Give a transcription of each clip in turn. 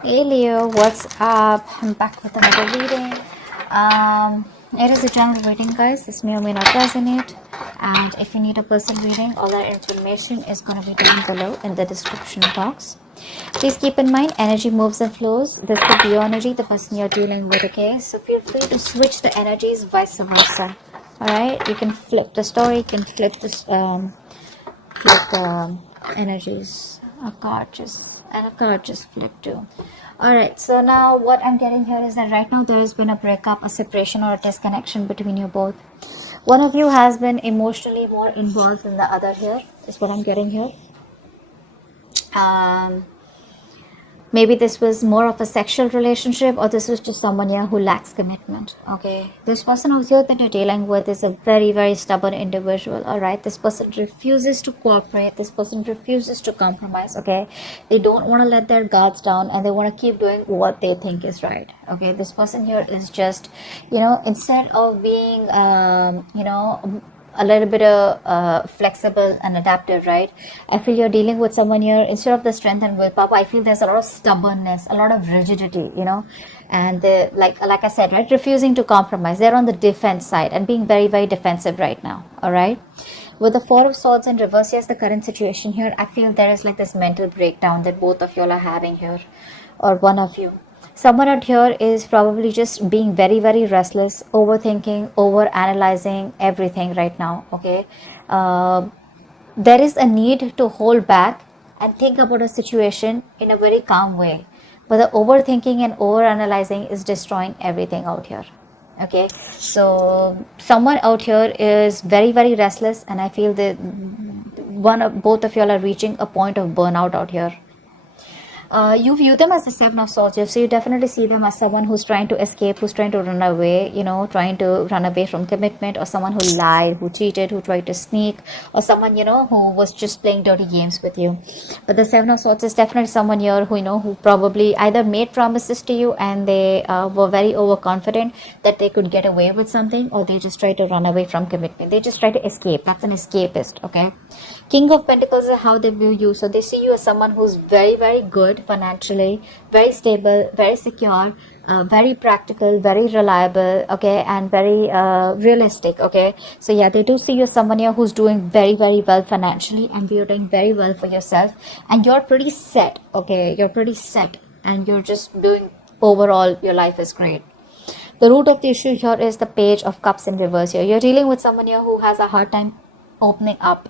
Hey Leo, what's up? I'm back with another reading. It is a general reading, guys. This may or may not resonate. And if you need a personal reading, all that information is going to be down below in the description box. Please keep in mind, energy moves and flows. This could be your energy, the person you're dealing with, okay? So feel free to switch the energies, vice versa. Alright? You can flip the story, you can flip this, flip the energies. A card just flipped too. Alright, so now what I'm getting here is that right now there has been a breakup, a separation, or a disconnection between you both. One of you has been emotionally more involved than the other here, is what I'm getting here. Maybe this was more of a sexual relationship, or this was just someone here who lacks commitment. Okay, this person out here that you're dealing with is a very, very stubborn individual. All right, this person refuses to cooperate, this person refuses to compromise. Okay, they don't want to let their guards down, and they want to keep doing what they think is right. Okay, this person here is just, instead of being a little bit of flexible and adaptive, right? I feel you're dealing with someone here, instead of the strength and willpower, I feel there's a lot of stubbornness, a lot of rigidity, and they, like I said, right, refusing to compromise. They're on the defense side and being very, very defensive right now. All right, with the Four of Swords in reverse, yes, the current situation here, I feel there is like this mental breakdown that both of you all are having here, or one of you. Someone out here is probably just being very, very restless, overthinking, over analyzing everything right now. Okay, there is a need to hold back and think about a situation in a very calm way, but the overthinking and over analyzing is destroying everything out here. Okay, so someone out here is very, very restless, and I feel that both of y'all are reaching a point of burnout out here. You view them as the Seven of Swords, so you definitely see them as someone who's trying to escape, who's trying to run away, trying to run away from commitment, or someone who lied, who cheated, who tried to sneak, or someone, who was just playing dirty games with you. But the Seven of Swords is definitely someone here who, who probably either made promises to you and they were very overconfident that they could get away with something, or they just try to run away from commitment. They just try to escape. That's an escapist, okay? King of Pentacles is how they view you. So they see you as someone who's very, very good financially, very stable, very secure, very practical, very reliable, okay, and very realistic, okay. So yeah, they do see you as someone here who's doing very, very well financially, and you're doing very well for yourself, and you're pretty set, okay. You're pretty set, and you're just doing overall, your life is great. The root of the issue here is the Page of Cups in reverse here. You're dealing with someone here who has a hard time opening up,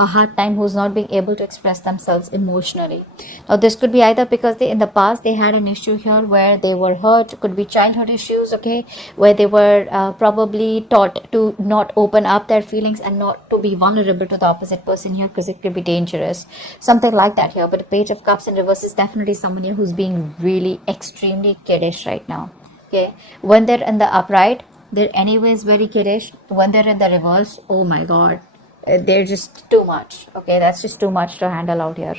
a hard time, who's not being able to express themselves emotionally. Now this could be either because in the past they had an issue here where they were hurt, could be childhood issues, okay, where they were probably taught to not open up their feelings and not to be vulnerable to the opposite person here, because it could be dangerous, something like that here. But the Page of Cups in reverse is definitely someone here who's being really extremely kiddish right now, okay. When they're in the upright, they're anyways very kiddish. When they're in the reverse, oh my god, they're just too much, okay. That's just too much to handle out here.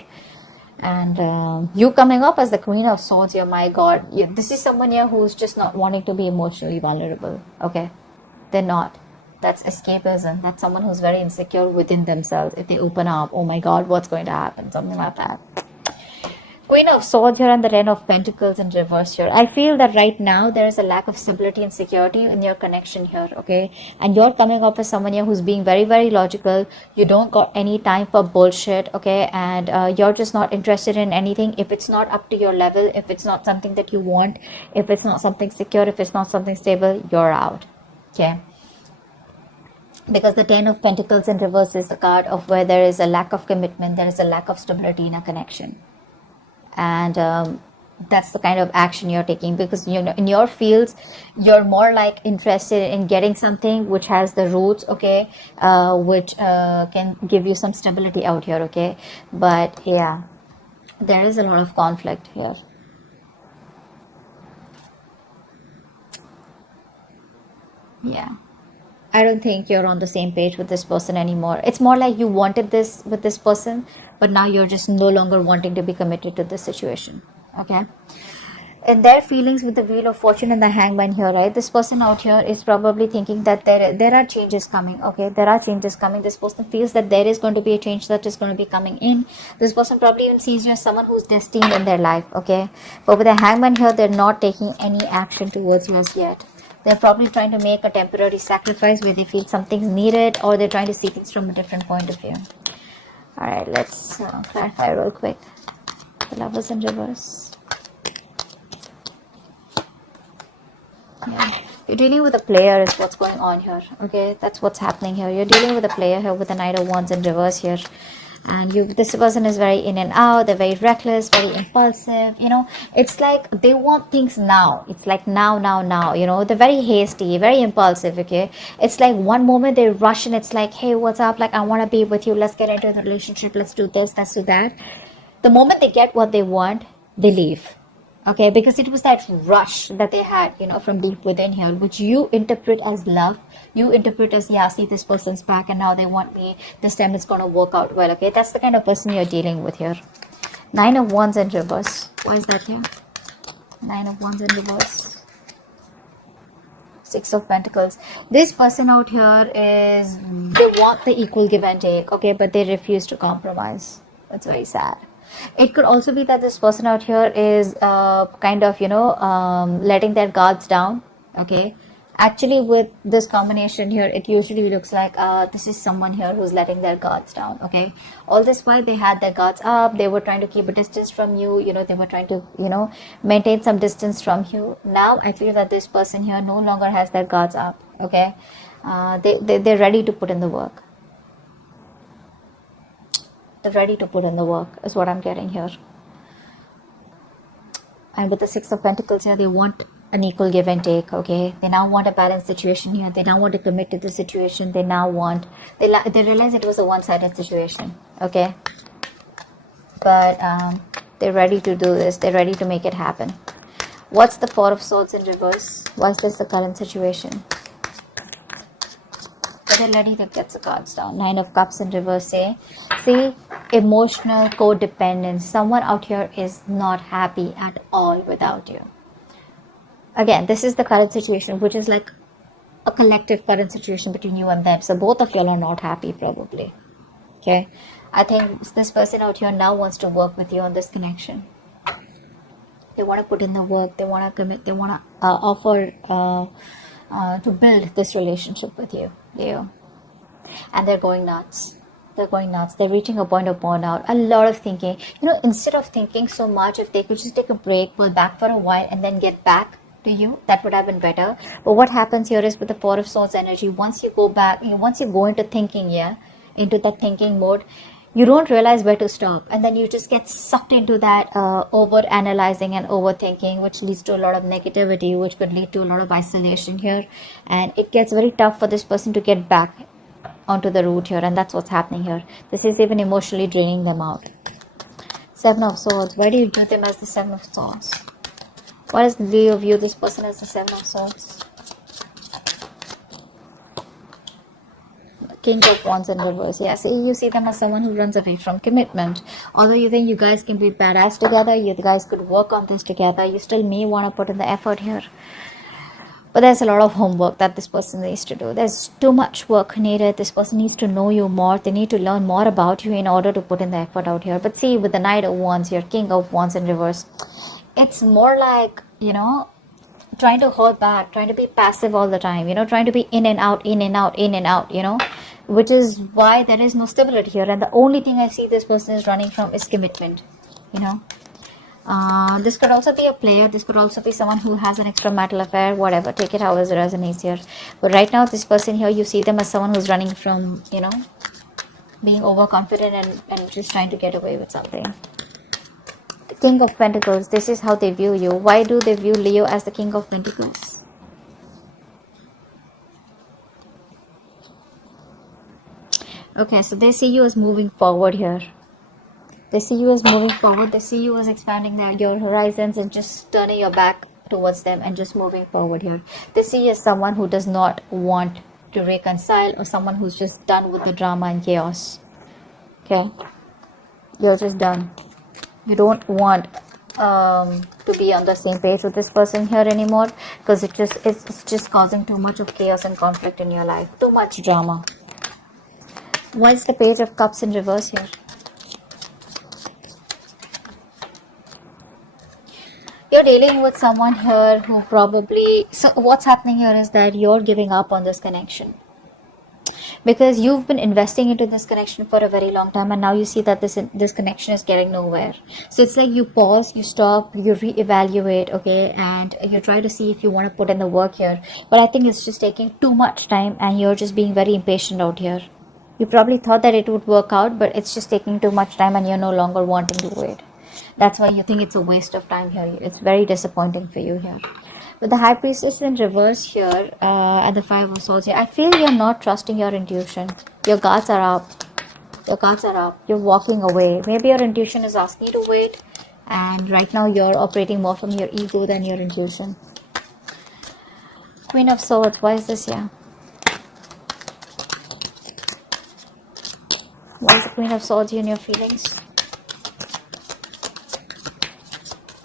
And you coming up as the Queen of Swords here, my god, this is someone here who's just not wanting to be emotionally vulnerable, okay. They're not. That's escapism. That's someone who's very insecure within themselves. If they open up, oh my god, what's going to happen, something like that. Queen of Swords here and the Ten of Pentacles in reverse here. I feel that right now there is a lack of stability and security in your connection here, okay? And you're coming up as someone here who's being very, very logical. You don't got any time for bullshit, okay? And you're just not interested in anything. If it's not up to your level, if it's not something that you want, if it's not something secure, if it's not something stable, you're out, okay? Because the Ten of Pentacles in reverse is the card of where there is a lack of commitment, there is a lack of stability in a connection. And that's the kind of action you're taking, because in your fields you're more like interested in getting something which has the roots, okay, which can give you some stability out here, okay. But yeah, there is a lot of conflict here. Yeah, I don't think you're on the same page with this person anymore. It's more like you wanted this with this person, but now you're just no longer wanting to be committed to this situation, okay. in their feelings with the Wheel of Fortune and the Hangman here, right? This person out here is probably thinking that there are changes coming. Okay, there are changes coming. This person feels that there is going to be a change that is going to be coming in. This person probably even sees you as someone who's destined in their life. Okay, but with the Hangman here, they're not taking any action towards you as yet. They're probably trying to make a temporary sacrifice where they feel something's needed, or they're trying to see things from a different point of view. All right, let's clarify real quick. The Lovers in reverse. Yeah. You're dealing with a player is what's going on here. Okay, that's what's happening here. You're dealing with a player here with the Knight of Wands in reverse here. And this person is very in and out. They're very reckless, very impulsive. You know, it's like they want things now. It's like now. You know, they're very hasty, very impulsive. Okay, it's like one moment they rush and it's like, hey, what's up? Like, I want to be with you. Let's get into the relationship. Let's do this. Let's do that. The moment they get what they want, they leave. Okay, because it was that rush that they had, you know, from deep within here, which you interpret as love. You interpret as, yeah, see, this person's back and now they want me. This time it's going to work out well. Okay, that's the kind of person you're dealing with here. 9 of Wands in reverse. Why is that here? 9 of Wands in reverse. 6 of Pentacles. This person out here is, they want the equal give and take. Okay, but they refuse to compromise. That's very sad. It could also be that this person out here is kind of, you know, letting their guards down. Okay, actually with this combination here, it usually looks like this is someone here who's letting their guards down. Okay, all this while they had their guards up, they were trying to keep a distance from you. You know, they were trying to, you know, maintain some distance from you. Now I feel that this person here no longer has their guards up. Okay, they're ready to put in the work. They're ready to put in the work is what I'm getting here. And with the 6 of Pentacles here, they want an equal give and take. Okay, they now want a balanced situation here. They now want to commit to the situation. They now want, they realize it was a one-sided situation. Okay, but they're ready to do this. They're ready to make it happen. What's the 4 of Swords in reverse? Why is this the current situation? They're ready to get the cards down. 9 of Cups in reverse. See, emotional codependence. Someone out here is not happy at all without you. Again, this is the current situation, which is like a collective current situation between you and them. So both of y'all are not happy probably. Okay, I think this person out here now wants to work with you on this connection. They want to put in the work. They want to commit. They want to offer to build this relationship with you. And they're going nuts. They're reaching a point of burnout. A lot of thinking. You know, instead of thinking so much, if they could just take a break, pull back for a while, and then get back to you, that would have been better. But what happens here is with the 4 of Swords energy, once you go back, once you go into thinking, into that thinking mode, you don't realize where to stop, and then you just get sucked into that over analyzing and overthinking, which leads to a lot of negativity, which could lead to a lot of isolation here, and it gets very tough for this person to get back onto the route here, and that's what's happening here. This is even emotionally draining them out. 7 of Swords. Why do you view them as the 7 of Swords? Why does Leo view this person as the 7 of Swords? King of Wands in reverse. Yeah, see, you see them as someone who runs away from commitment. Although you think you guys can be badass together, you guys could work on this together, you still may want to put in the effort here. But there's a lot of homework that this person needs to do. There's too much work needed. This person needs to know you more. They need to learn more about you in order to put in the effort out here. But see, with the Knight of Wands here, King of Wands in reverse, it's more like, you know, trying to hold back, trying to be passive all the time, you know, trying to be in and out, you know, which is why there is no stability here. And the only thing I see this person is running from is commitment, you know. This could also be a player. This could also be someone who has an extramarital affair, whatever. Take it however it resonates here. But right now, this person here, you see them as someone who's running from, you know, being overconfident and just trying to get away with something. The King of Pentacles, this is how they view you. Why do they view Leo as the King of Pentacles? Okay, so they see you as moving forward here. They see you as moving forward. They see you as expanding your horizons and just turning your back towards them and just moving forward here. They see you as someone who does not want to reconcile, or someone who's just done with the drama and chaos. Okay? You're just done. You don't want to be on the same page with this person here anymore, because it's just causing too much of chaos and conflict in your life, too much drama. Why is the Page of Cups in reverse here? You're dealing with someone here who probably, so what's happening here is that you're giving up on this connection, because you've been investing into this connection for a very long time, and now you see that this connection is getting nowhere. So it's like you pause, you stop, you reevaluate, okay, and you try to see if you want to put in the work here, but I think it's just taking too much time, and you're just being very impatient out here. You probably thought that it would work out, but it's just taking too much time, and you're no longer wanting to wait. That's why you think it's a waste of time here. It's very disappointing for you here. With the High Priestess in reverse here, and the Five of Swords here, I feel you're not trusting your intuition. Your guards are up. Your guards are up. You're walking away. Maybe your intuition is asking you to wait, and right now you're operating more from your ego than your intuition. Queen of Swords, why is this here? Why is the Queen of Swords here in your feelings?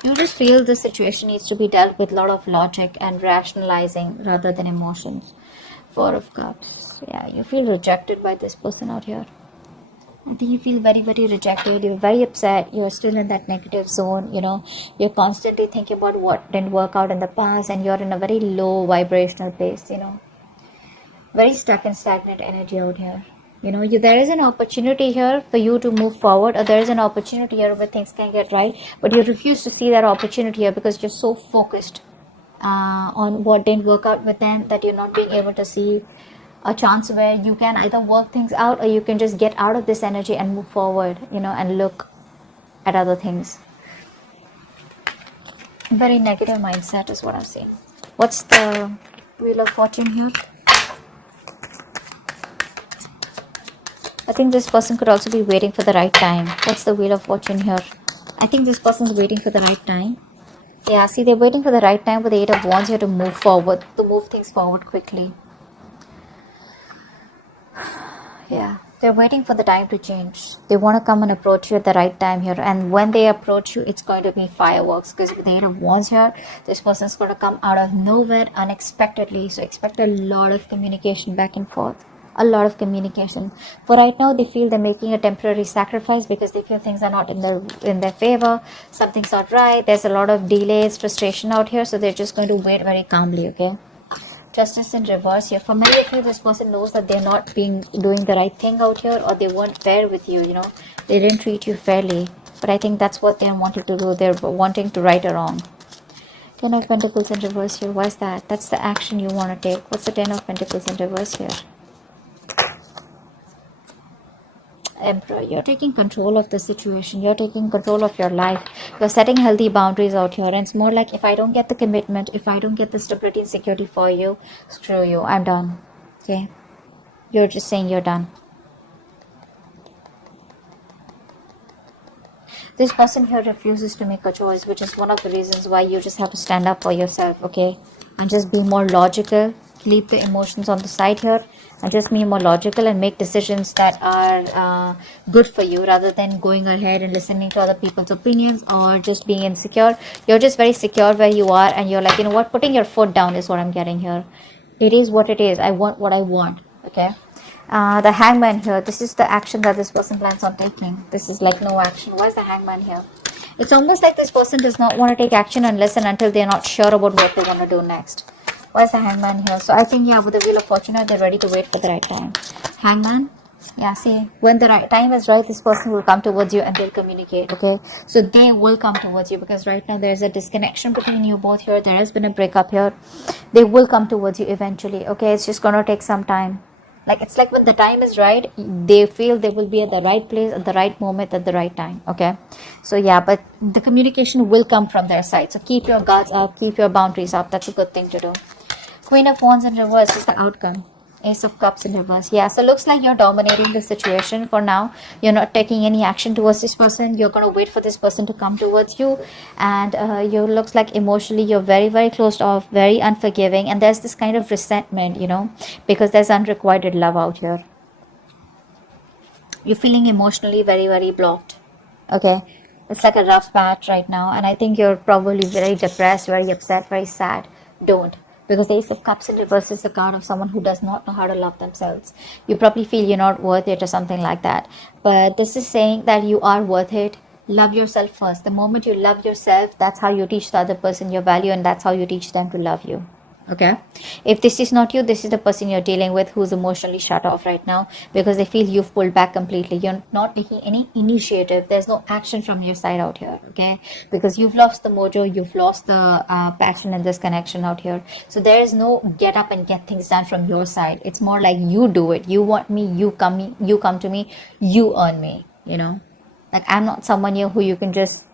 You just feel the situation needs to be dealt with a lot of logic and rationalizing rather than emotions. Four of Cups. Yeah, you feel rejected by this person out here. I think you feel very, very rejected. You're very upset. You're still in that negative zone. You know, you're constantly thinking about what didn't work out in the past, and you're in a very low vibrational place, you know. Very stuck and stagnant energy out here. You know, there is an opportunity here for you to move forward, or there is an opportunity here where things can get right, but you refuse to see that opportunity here because you're so focused on what didn't work out with them that you're not being able to see a chance where you can either work things out, or you can just get out of this energy and move forward, you know, and look at other things. Very negative mindset is what I'm seeing. What's the Wheel of Fortune here? I think this person could also be waiting for the right time. What's the Wheel of Fortune here? I think this person's waiting for the right time. Yeah, see, they're waiting for the right time with the Eight of Wands here to move forward, to move things forward quickly. Yeah, they're waiting for the time to change. They want to come and approach you at the right time here. And when they approach you, it's going to be fireworks. Because with the Eight of Wands here, this person's going to come out of nowhere unexpectedly. So expect a lot of communication back and forth. A lot of communication. For right now, they feel they're making a temporary sacrifice because they feel things are not in their favor. Something's not right. There's a lot of delays, frustration out here. So they're just going to wait very calmly, okay? Justice in reverse here. For many of you, this person knows that they're not doing the right thing out here, or they weren't fair with you, you know. They didn't treat you fairly. But I think that's what they're wanting to do. They're wanting to right a wrong. Ten of Pentacles in reverse here. Why is that? That's the action you want to take. What's the Ten of Pentacles in reverse here? Emperor, you're taking control of the situation. You're taking control of your life. You're setting healthy boundaries out here. And it's more like, if I don't get the commitment, if I don't get the stability and security for you, screw you. I'm done. Okay? You're just saying you're done. This person here refuses to make a choice, which is one of the reasons why you just have to stand up for yourself, okay? And just be more logical. Leave the emotions on the side here, and just be more logical and make decisions that are good for you, rather than going ahead and listening to other people's opinions or just being insecure. You're just very secure where you are, and you're like, you know what, putting your foot down is what I'm getting here. It is what it is. I want what I want, okay? The Hangman here, this is the action that this person plans on taking. This is like no action. Why is the Hangman here? It's almost like this person does not want to take action unless and until they're not sure about what they want to do next. Why is the Hangman here? So I think, yeah, with the Wheel of Fortune, they're ready to wait for the right time. Hangman, yeah, see, when the right time is right, this person will come towards you and they'll communicate, okay? So they will come towards you, because right now there's a disconnection between you both here. There has been a breakup here. They will come towards you eventually, okay? It's just going to take some time. Like, it's like when the time is right, they feel they will be at the right place at the right moment at the right time, okay? So yeah, but the communication will come from their side. So keep your guards up, keep your boundaries up. That's a good thing to do. Queen of Wands in reverse is the outcome. Ace of Cups in reverse. Yeah, so looks like you're dominating the situation for now. You're not taking any action towards this person. You're going to wait for this person to come towards you. And you looks like emotionally you're very, very closed off, very unforgiving. And there's this kind of resentment, you know, because there's unrequited love out here. You're feeling emotionally very, very blocked. Okay. It's like a rough patch right now, and I think you're probably very depressed, very upset, very sad. Don't. Because the Ace of Cups in reverse is the card of someone who does not know how to love themselves. You probably feel you're not worth it or something like that. But this is saying that you are worth it. Love yourself first. The moment you love yourself, that's how you teach the other person your value, and that's how you teach them to love you. Okay, if this is not you, this is the person you're dealing with who's emotionally shut off right now because they feel you've pulled back completely. You're not taking any initiative. There's no action from your side out here. Okay, because you've lost the mojo, you've lost the passion in this connection out here. So there is no get up and get things done from your side. It's more like you do it. You want me, you come to me, you earn me. You know, like I'm not someone here who you can just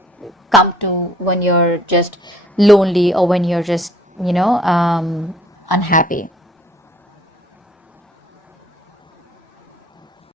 come to when you're just lonely or when you're just unhappy.